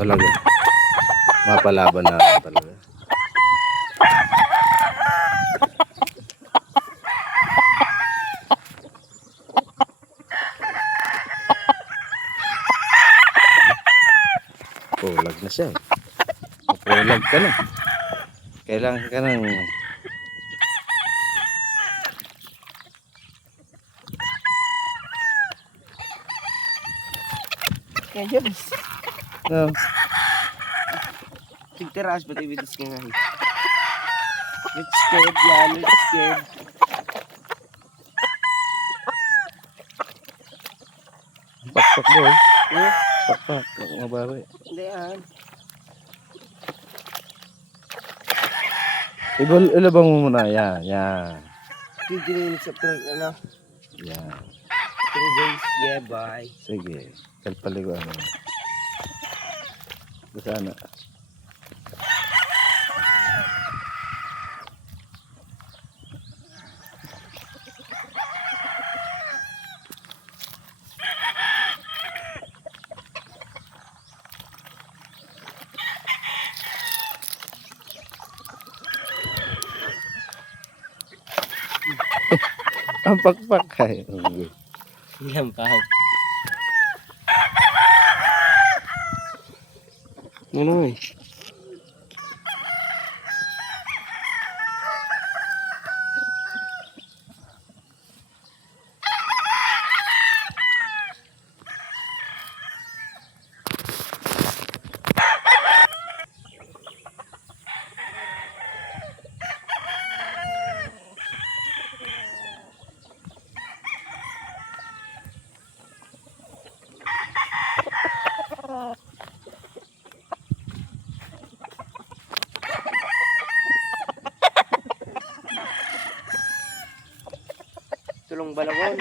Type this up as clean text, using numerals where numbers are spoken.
Talaga. Mapalaban na talaga. Pulag na siya. Pulag ka na. Kailangan ka ng Kaya James. no. Tigteras ba tayo bitis ka nga? Let's scared yan, let's scared. Pakpak boy. Eh? Pakpak. Mabari. Hindi yan. Ilabang mo muna. Yan. Yan. 20 minutes after, ano? Yan. 3 days, yeah, bye. Sige. Kalpaliguan mo. Sana. Ang pakpak ay. Lampaw. Ano eh? Tulong balagon.